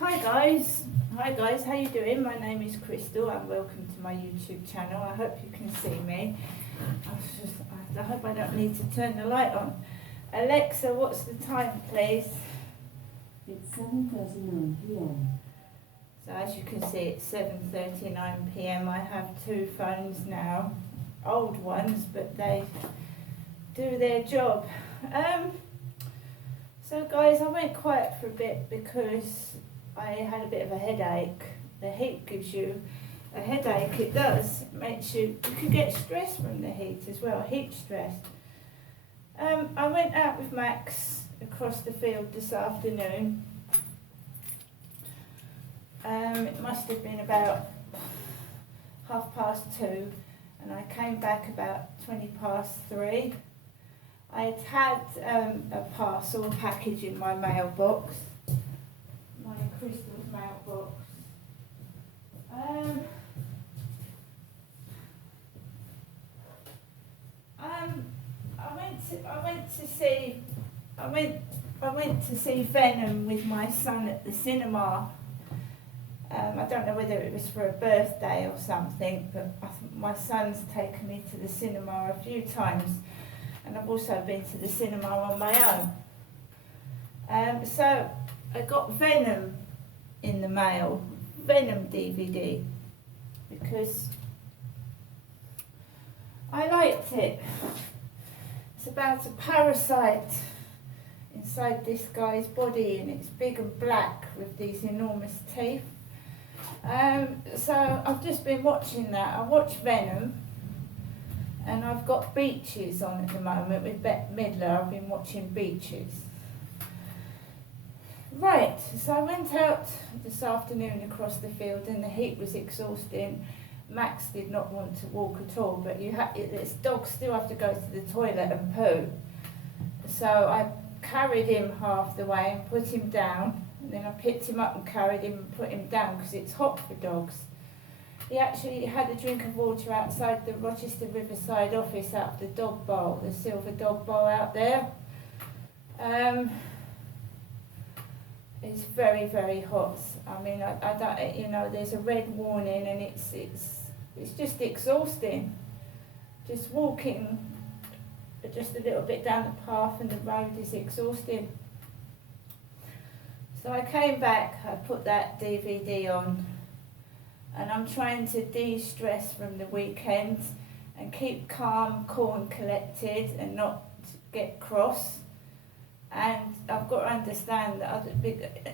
Hi guys, how you doing? My name is Crystal and welcome to my YouTube channel. I hope you can see me. I hope I don't need to turn the light on. Alexa, what's the time please? It's 7:39 p.m. So as you can see it's 7:39 p.m. I have two phones now, old ones, but they do their job. So guys, I went quiet for a bit because I had a bit of a headache. The heat gives you a headache, it does. It makes you can get stress from the heat as well, heat stress. I went out with Max across the field this afternoon. It must have been about 2:30 and I came back about 3:20. I'd had a parcel, a package in my mailbox, my Crystal's mailbox. I went to see Venom with my son at the cinema. I don't know whether it was for a birthday or something, but my son's taken me to the cinema a few times. And I've also been to the cinema on my own. So I got Venom in the mail, Venom DVD, because I liked it. It's about a parasite inside this guy's body and it's big and black with these enormous teeth. So I've just been watching that. I watched Venom. And I've got Beaches on at the moment with Bette Midler. I've been watching Beaches. Right, so I went out this afternoon across the field and the heat was exhausting. Max did not want to walk at all, but dogs still have to go to the toilet and poo. So I carried him half the way and put him down. And then I picked him up and carried him and put him down because it's hot for dogs. He actually had a drink of water outside the Rochester Riverside office out of the dog bowl, the silver dog bowl out there. It's very, very hot. I mean, I don't, you know, there's a red warning and it's just exhausting. Just walking just a little bit down the path and the road is exhausting. So I came back, I put that DVD on. And I'm trying to de-stress from the weekend and keep calm, cool and collected and not get cross. And I've got to understand that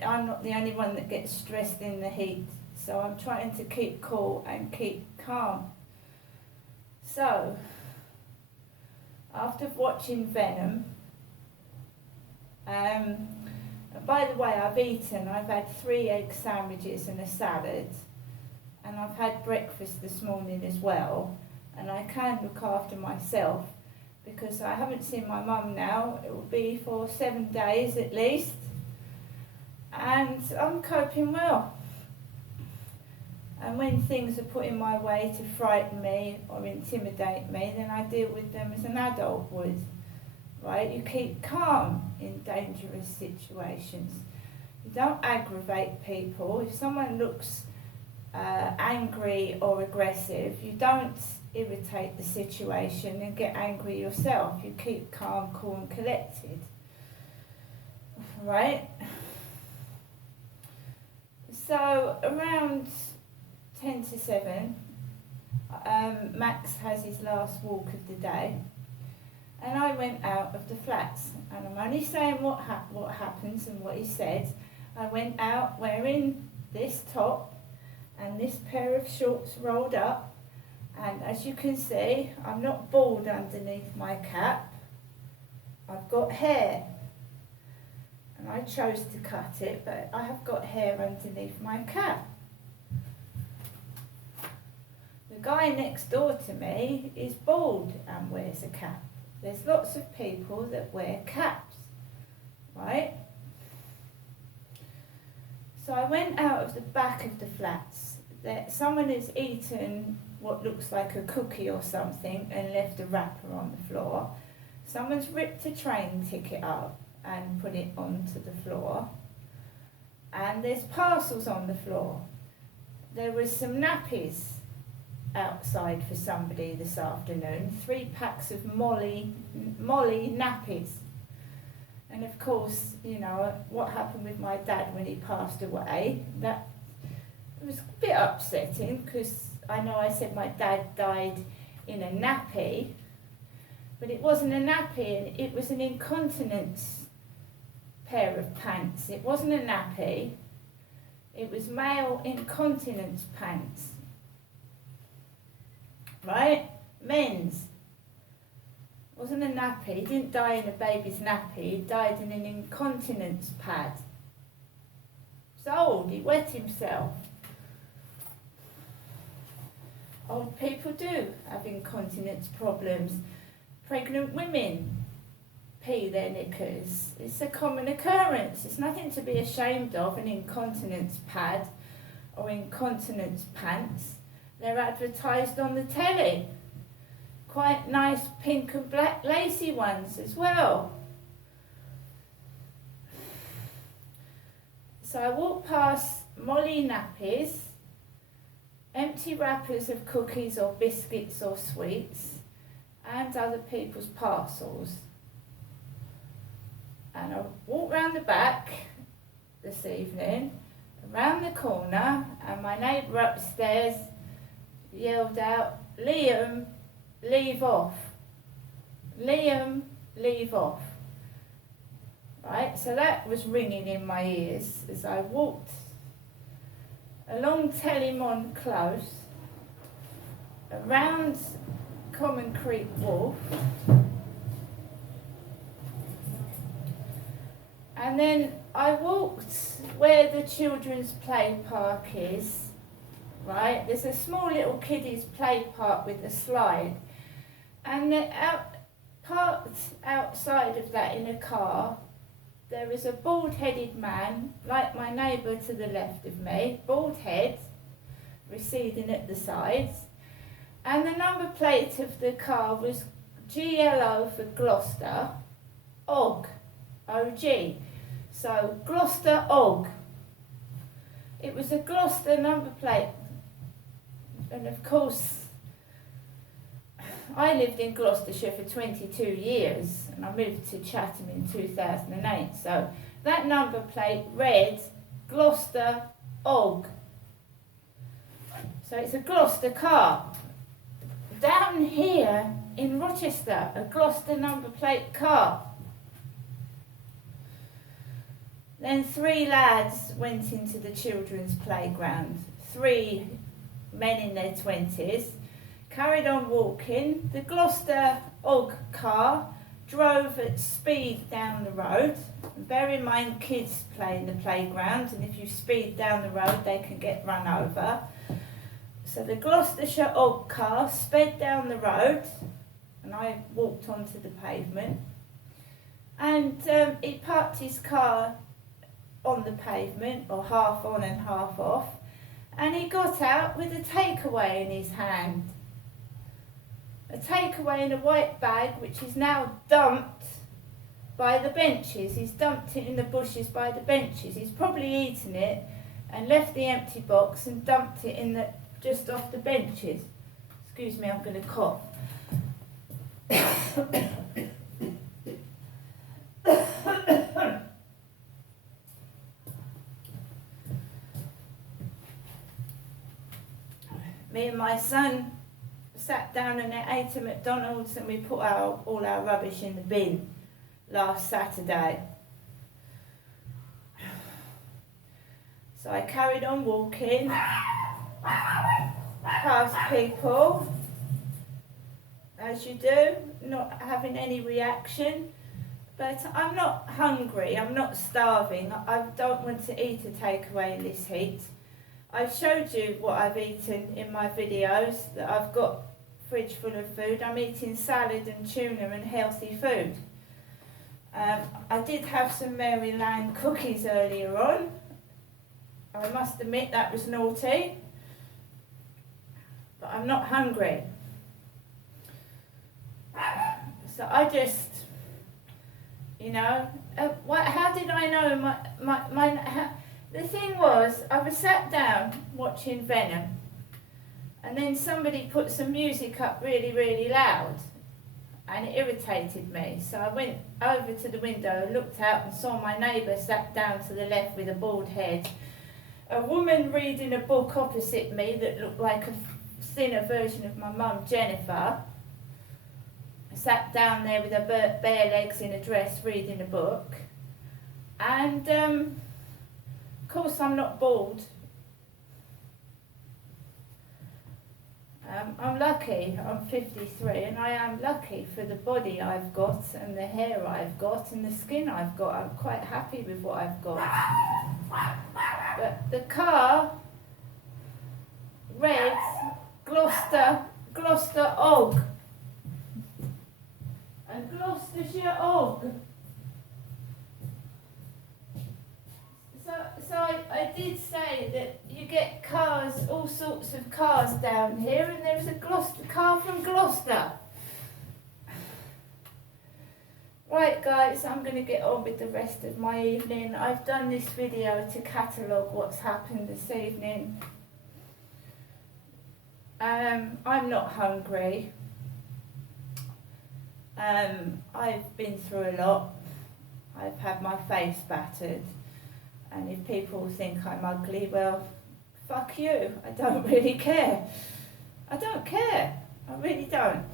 I'm not the only one that gets stressed in the heat. So I'm trying to keep cool and keep calm. So, after watching Venom, by the way, I've had 3 egg sandwiches and a salad. And I've had breakfast this morning as well, and I can look after myself because I haven't seen my mum now. It will be for 7 days at least, and I'm coping well. And when things are put in my way to frighten me or intimidate me, then I deal with them as an adult would, right? You keep calm in dangerous situations. You don't aggravate people. If someone looks angry or aggressive, you don't irritate the situation and get angry yourself. You keep calm, cool and collected. Right? So around 10 to 7, Max has his last walk of the day and I went out of the flats, and I'm only saying what happens and what he said. I went out wearing this top and this pair of shorts rolled up, and as you can see, I'm not bald underneath my cap. I've got hair, and I chose to cut it, but I have got hair underneath my cap. The guy next door to me is bald and wears a cap. There's lots of people that wear caps, right? So I went out of the back of the flats. Someone has eaten what looks like a cookie or something and left a wrapper on the floor. Someone's ripped a train ticket up and put it onto the floor. and there's parcels on the floor. There was some nappies outside for somebody this afternoon, 3 packs of Molly nappies. And of course, you know, what happened with my dad when he passed away, that was a bit upsetting, because I know I said my dad died in a nappy, but it wasn't a nappy, it was an incontinence pair of pants. It wasn't a nappy, it was male incontinence pants. Right? Men's. Wasn't a nappy, he didn't die in a baby's nappy, he died in an incontinence pad. He was old, he wet himself. Old people do have incontinence problems. Pregnant women pee their knickers. It's a common occurrence. It's nothing to be ashamed of, an incontinence pad or incontinence pants. They're advertised on the telly. Quite nice pink and black lacy ones as well. So I walked past Molly nappies, empty wrappers of cookies or biscuits or sweets, and other people's parcels. And I walked round the back this evening, around the corner, and my neighbour upstairs yelled out, "Liam, leave off. Liam, leave off." Right, so that was ringing in my ears as I walked along Tellimon Close, around Common Creek Wharf, and then I walked where the children's play park is. Right, there's a small little kiddies play park with a slide, and parked outside of that in a car, there is a bald-headed man, like my neighbour to the left of me, bald head, receding at the sides, and the number plate of the car was GLO for Gloucester, OG, OG, so Gloucester OG. It was a Gloucester number plate, and of course, I lived in Gloucestershire for 22 years, and I moved to Chatham in 2008, so that number plate read Gloucester OG. So it's a Gloucester car. Down here in Rochester, a Gloucester number plate car. Then 3 lads went into the children's playground, 3 men in their 20s, carried on walking. The Gloucester OG car drove at speed down the road. And bear in mind, kids play in the playground, and if you speed down the road, they can get run over. So the Gloucestershire OG car sped down the road, and I walked onto the pavement. And he parked his car on the pavement, or half on and half off, and he got out with a takeaway in his hand. A takeaway in a white bag, which is now dumped by the benches. He's dumped it in the bushes by the benches. He's probably eaten it and left the empty box and dumped it in the just off the benches. Excuse me, I'm going to cough. Me and my son sat down and ate at McDonald's, and we put all our rubbish in the bin last Saturday. So I carried on walking past people, as you do, not having any reaction. But I'm not hungry, I'm not starving, I don't want to eat a takeaway in this heat. I've showed you what I've eaten in my videos, that I've got fridge full of food. I'm eating salad and tuna and healthy food. I did have some Mary Land cookies earlier on. I must admit that was naughty, but I'm not hungry. So I just, you know, how did I know The thing was, I was sat down watching Venom, and then somebody put some music up really, really loud, and it irritated me. So I went over to the window, looked out and saw my neighbour sat down to the left with a bald head, a woman reading a book opposite me that looked like a thinner version of my mum, Jennifer, sat down there with her bare legs in a dress reading a book. And of course I'm not bald. I'm lucky, I'm 53, and I am lucky for the body I've got and the hair I've got and the skin I've got. I'm quite happy with what I've got. But the car read Gloucester Og. And Gloucestershire Og. So I did say that you get cars, all sorts of cars down here, and there was a car from Gloucester. Right guys, I'm going to get on with the rest of my evening. I've done this video to catalogue what's happened this evening. I'm not hungry. I've been through a lot. I've had my face battered. And if people think I'm ugly, well, fuck you. I don't really care. I don't care. I really don't.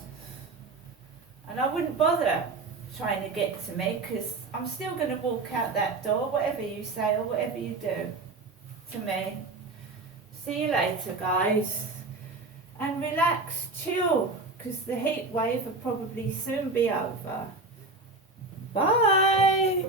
And I wouldn't bother trying to get to me, because I'm still going to walk out that door, whatever you say or whatever you do to me. See you later, guys. And relax, chill, because the heat wave will probably soon be over. Bye.